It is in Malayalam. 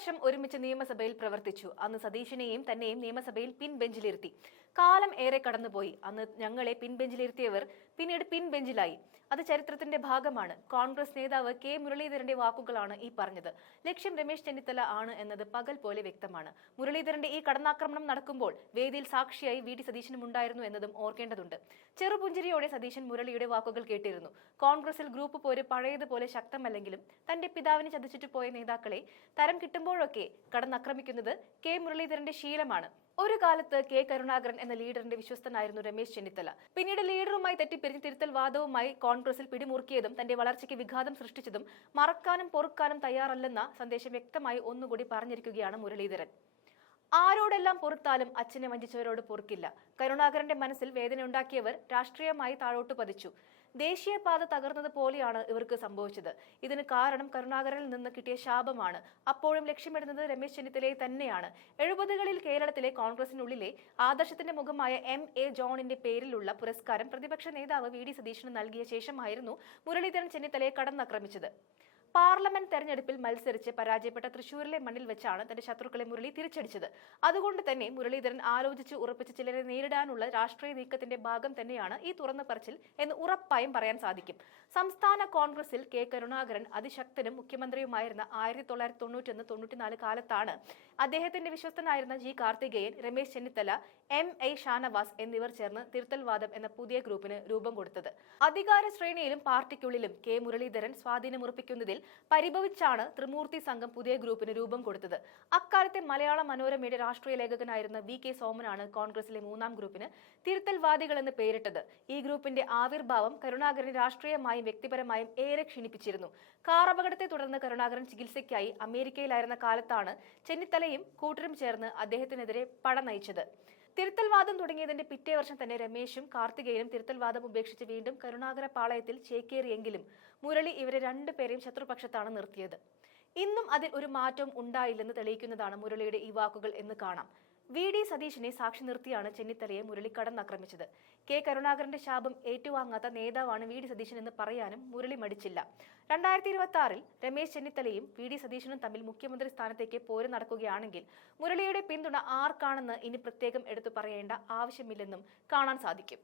വർഷം ഒരുമിച്ച് നിയമസഭയിൽ പ്രവർത്തിച്ചു. അന്ന് സതീശനെയും തന്നെയും നിയമസഭയിൽ പിൻബെഞ്ചിലിരുത്തി. കാലം ഏറെ കടന്നുപോയി. അന്ന് ഞങ്ങളെ പിൻബെഞ്ചിലിരുത്തിയവർ പിന്നീട് പിൻബെഞ്ചിലായി. അത് ചരിത്രത്തിന്റെ ഭാഗമാണ്. കോൺഗ്രസ് നേതാവ് കെ മുരളീധരന്റെ വാക്കുകളാണ് ഈ പറഞ്ഞത്. ലക്ഷ്യം രമേശ് ചെന്നിത്തല ആണ് എന്നത് പകൽ പോലെ വ്യക്തമാണ്. മുരളീധരന്റെ ഈ കടന്നാക്രമണം നടക്കുമ്പോൾ വേദിയിൽ സാക്ഷിയായി വി ഡി സതീശനും ഉണ്ടായിരുന്നു എന്നതും ഓർക്കേണ്ടതുണ്ട്. ചെറുപുഞ്ചിരിയോടെ സതീശൻ മുരളിയുടെ വാക്കുകൾ കേട്ടിരുന്നു. കോൺഗ്രസിൽ ഗ്രൂപ്പ് പോര് പഴയതുപോലെ ശക്തമല്ലെങ്കിലും തന്റെ പിതാവിനെ ചതിച്ചിട്ട് പോയ നേതാക്കളെ തരം കിട്ടുമ്പോഴൊക്കെ കടന്നാക്രമിക്കുന്നത് കെ മുരളീധരന്റെ ശീലമാണ്. ഒരു കാലത്ത് കെ കരുണാകരൻ എന്ന ലീഡറിന്റെ വിശ്വസ്തനായിരുന്നു രമേശ് ചെന്നിത്തല. പിന്നീട് ലീഡറുമായി തെറ്റിപ്പിരിഞ്ഞ് തിരുത്തൽ വാദവുമായി കോൺഗ്രസിൽ പിടിമുറുക്കിയതും തന്റെ വളർച്ചയ്ക്ക് വിഘാതം സൃഷ്ടിച്ചതും മറക്കാനും പൊറുക്കാനും തയ്യാറല്ലെന്ന സന്ദേശം വ്യക്തമായി ഒന്നുകൂടി പറഞ്ഞിരിക്കുകയാണ് മുരളീധരൻ. ആരോടെല്ലാം പൊറുത്താലും അച്ഛനെ വഞ്ചിച്ചവരോട് പൊറുക്കില്ല. കരുണാകരന്റെ മനസ്സിൽ വേദനയുണ്ടാക്കിയവർ രാഷ്ട്രീയമായി താഴോട്ട് പതിച്ചു. ദേശീയപാത തകർന്നത് പോലെയാണ് ഇവർക്ക് സംഭവിച്ചത്. ഇതിന് കാരണം കരുണാകരനിൽ നിന്ന് കിട്ടിയ ശാപമാണ്. അപ്പോഴും ലക്ഷ്യമിടുന്നത് രമേശ് ചെന്നിത്തലയെ തന്നെയാണ്. 70കളിൽ കേരളത്തിലെ കോൺഗ്രസിനുള്ളിലെ ആദർശത്തിന്റെ മുഖമായ MA ജോണിന്റെ പേരിലുള്ള പുരസ്കാരം പ്രതിപക്ഷ നേതാവ് വി ഡി സതീശന് നൽകിയ ശേഷമായിരുന്നു മുരളീധരൻ ചെന്നിത്തലയെ കടന്നാക്രമിച്ചത്. പാർലമെന്റ് തെരഞ്ഞെടുപ്പിൽ മത്സരിച്ച് പരാജയപ്പെട്ട തൃശൂരിലെ മണ്ണിൽ വെച്ചാണ് തന്റെ ശത്രുക്കളെ മുരളി തിരിച്ചടിച്ചത്. അതുകൊണ്ട് തന്നെ മുരളീധരൻ ആലോചിച്ച് ഉറപ്പിച്ച് ചിലരെ നേരിടാനുള്ള രാഷ്ട്രീയ നീക്കത്തിന്റെ ഭാഗം തന്നെയാണ് ഈ തുറന്നു പറച്ചിൽ എന്ന് ഉറപ്പായും പറയാൻ സാധിക്കും. സംസ്ഥാന കോൺഗ്രസിൽ കെ കരുണാകരൻ അതിശക്തനും മുഖ്യമന്ത്രിയുമായിരുന്ന 1991-94 കാലത്താണ് അദ്ദേഹത്തിന്റെ വിശ്വസ്തനായിരുന്ന ജി കാർത്തികേയൻ, രമേശ് ചെന്നിത്തല, MA ഷാനവാസ് എന്നിവർ ചേർന്ന് തിരുത്തൽവാദം എന്ന പുതിയ ഗ്രൂപ്പിന് രൂപം കൊടുത്തത്. അധികാര ശ്രേണിയിലും പാർട്ടിക്കുള്ളിലും കെ മുരളീധരൻ സ്വാധീനമുറപ്പിക്കുന്നതിൽ പരിഭവിച്ചാണ് ത്രിമൂർത്തി സംഘം പുതിയ ഗ്രൂപ്പിന് രൂപം കൊടുത്തത്. അക്കാലത്തെ മലയാള മനോരമയുടെ രാഷ്ട്രീയ ലേഖകനായിരുന്ന VK സോമനാണ് കോൺഗ്രസിലെ മൂന്നാം ഗ്രൂപ്പിന് തിരുത്തൽവാദികൾ എന്ന് പേരിട്ടത്. ഈ ഗ്രൂപ്പിന്റെ ആവിർഭാവം കരുണാകരനെ രാഷ്ട്രീയമായും വ്യക്തിപരമായും ഏറെ ക്ഷീണിപ്പിച്ചിരുന്നു. കാർ അപകടത്തെ തുടർന്ന് കരുണാകരൻ ചികിത്സയ്ക്കായി അമേരിക്കയിലായിരുന്ന കാലത്താണ് ചെന്നിത്തലയും കൂട്ടരും ചേർന്ന് അദ്ദേഹത്തിനെതിരെ പട നയിച്ചത്. തിരുത്തൽവാദം തുടങ്ങിയതിന്റെ പിറ്റേ വർഷം തന്നെ രമേശും കാർത്തികേയനും തിരുത്തൽവാദം ഉപേക്ഷിച്ച് വീണ്ടും കരുണാകര പാളയത്തിൽ ചേക്കേറിയെങ്കിലും മുരളി ഇവരെ രണ്ടുപേരെയും ശത്രുപക്ഷത്താണ് നിർത്തിയത്. ഇന്നും അതിൽ ഒരു മാറ്റവും ഉണ്ടായില്ലെന്ന് തെളിയിക്കുന്നതാണ് മുരളിയുടെ ഈ വാക്കുകൾ എന്ന് കാണാം. വി ഡി സതീശനെ സാക്ഷി നിർത്തിയാണ് ചെന്നിത്തലയെ മുരളി കടന്നാക്രമിച്ചത്. കെ കരുണാകരന്റെ ശാപം ഏറ്റുവാങ്ങാത്ത നേതാവാണ് വി ഡി സതീശൻ എന്ന് പറയാനും മുരളി മടിച്ചില്ല. 2026-ൽ രമേശ് ചെന്നിത്തലയും വി ഡി സതീശനും തമ്മിൽ മുഖ്യമന്ത്രി സ്ഥാനത്തേക്ക് പോര് നടക്കുകയാണെങ്കിൽ മുരളിയുടെ പിന്തുണ ആർക്കാണെന്ന് ഇനി പ്രത്യേകം എടുത്തു പറയേണ്ട ആവശ്യമില്ലെന്നും കാണാൻ സാധിക്കും.